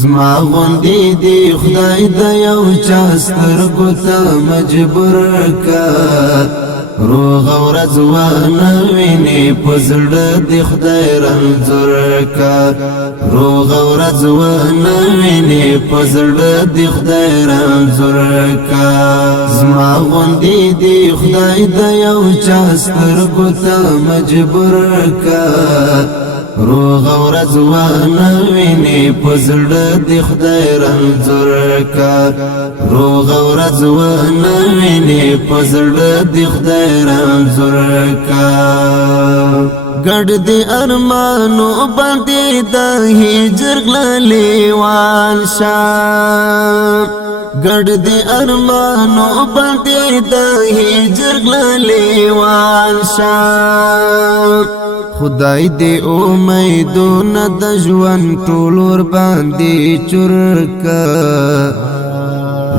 زما غوندې دی خدای د یو چا سترګو ته مجبور کا روغ ورځ ونه وینې په زړه د خدای رنځور کا روغ ورځ ونه وینې په زړه د خدای رنځور کا زما غوندې دی خدای د یو چا سترګو ته مجبور کا روغ ورځ ونه وینې په زړه د خدای رنځور کا روغ ورځ ونه وینې په زړه د خدای رنځور کا ګډ د ارمانو باندې د هجر لیوان شاه ګډ د ارمانو باندې د هجر لیوان شاه خدای دې امیدونه د ژوند ټول ور باندې چورکا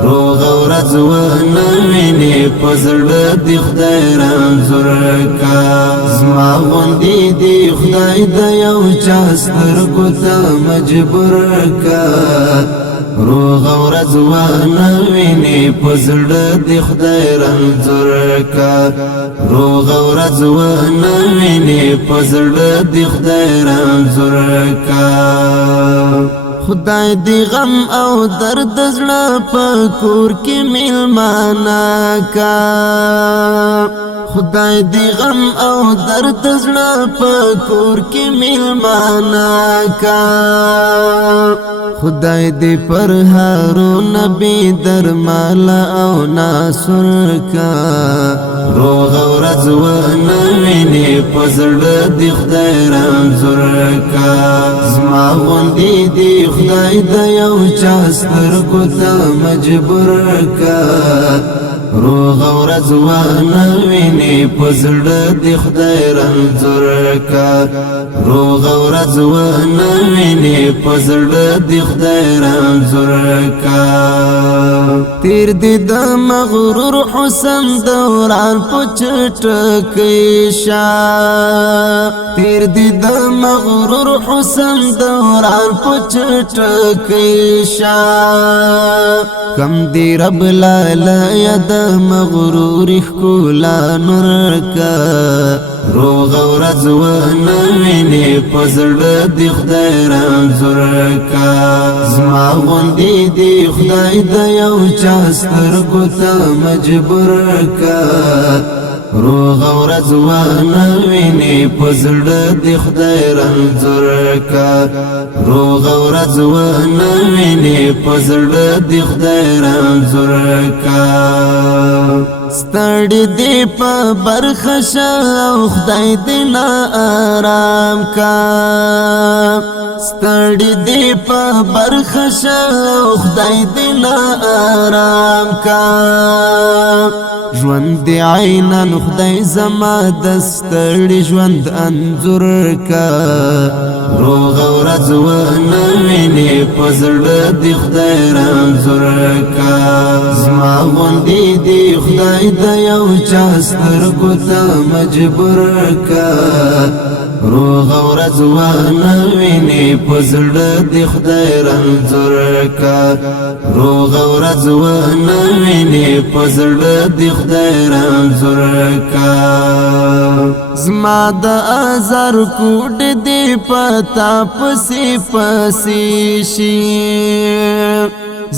روغ ورځ ونه وینې په زړه د خدای رنځور کا زما غوندې دی خدای د یو چا سترګو ته مجبور کا روغ ورځ ونه وینې په زړه د خدای رنځور کا روغ ورځ ونه وینې په زړه د خدای رنځور کا خدای دی غم او درد زړه په کور کې میلمانه کا خدای دی غم او درد زړه په کور کې میلمانه کا خدای دی پر هارون نبی درمال او ناصر کا روغ ورځ ونه وینې په زړه د خدای رنځور کا زما غوندې دی خدای د یو چا سترګو ته مجبور کا روغ ورځ ونه وینې په زړه د خدای رنځور کا روغ ورځ ونه وینې په زړه د خدای رنځور کا تیر دې د مغرور حسن دوران په چټکې شاه تیر دې د مغرور حسن دوران په چټکې شاه کم دی رب لالا ید مغرور ښکلا نور کا روغ ورځ ونه وینې په زړه د خدای رنځور کا زما غوندې دی خدای د یو چا سترګو ته مجبور کا روغ ورځ ونه وینې په زړه د خدای رنځور کا روغ ورځ ونه وینې په زړه د خدای رنځور کا ستړي دې په برخه شه او خدای دې نا آرام کا ستړي دې په برخه شه او خدای دې نا آرام کا ژوند دې عینا خدای زما د ستړي ژوند انځور کا روغ ورځ ونه وینې په زړه د خدای رنځور کا زما غوندې دی خدای د یو چا سترګو ته مجبور کا روغ ورځ ونه وینې په زړه د خدای رنځور کا روغ ورځ ونه وینې په زړه د خدای رنځور کا زما د ازار کوټ دې پتا پسې پسې شي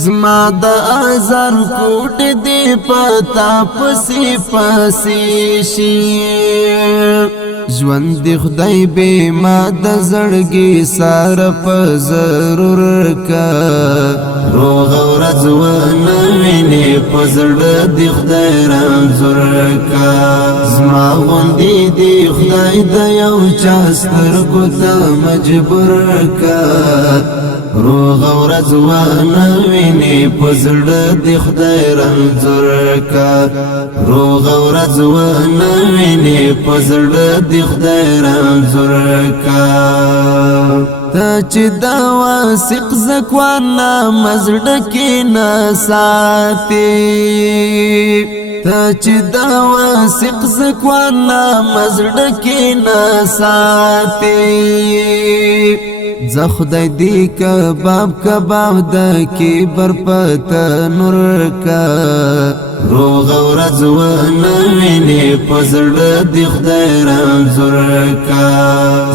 زما د ازار کوټ دې پتا پسې پسې شي ژوند دی خدای به ما د زړګي سار په ضرور کا روغ ورځ ونه وینې په زړه د خدای رنځور کا زما غوندې دی خدای د یو چا سترګو ته مجبور کا روغ ورځ ونه وینې په زړه د خدای رنځور کا روغ ورځ ونه وینې په زړه د خدای رنځور کا ته چې دا واثق زکوانا مزړه کې نه ساتي ته چې دا واثق زکوانا مزړه کې نه ساتي ز خدای دی کباب کباب د کبر پته نور کا روغ ورځ و نوینه پزړه دی خدای رنځور کا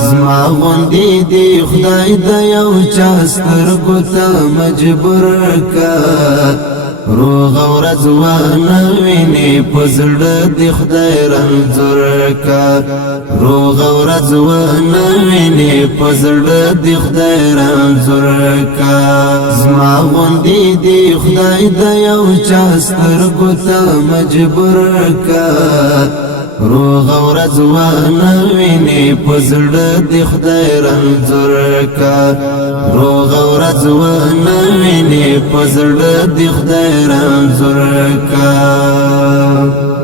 زما غوندې دی خدای د یو چا سترګو ته مجبور کا روغ ورځ و نوینه پزړه دی خدای رنځور کا روغ ورځ و نوینه پزړه دی خدای رنځور کا زما غوندې دی خدای د یو چا سترګو ته مجبور کا روغ ورځ و نوینه پزړه دی خدای رنځور کا روغ ورځ و نوینه پزړه دی خدای رنځور کا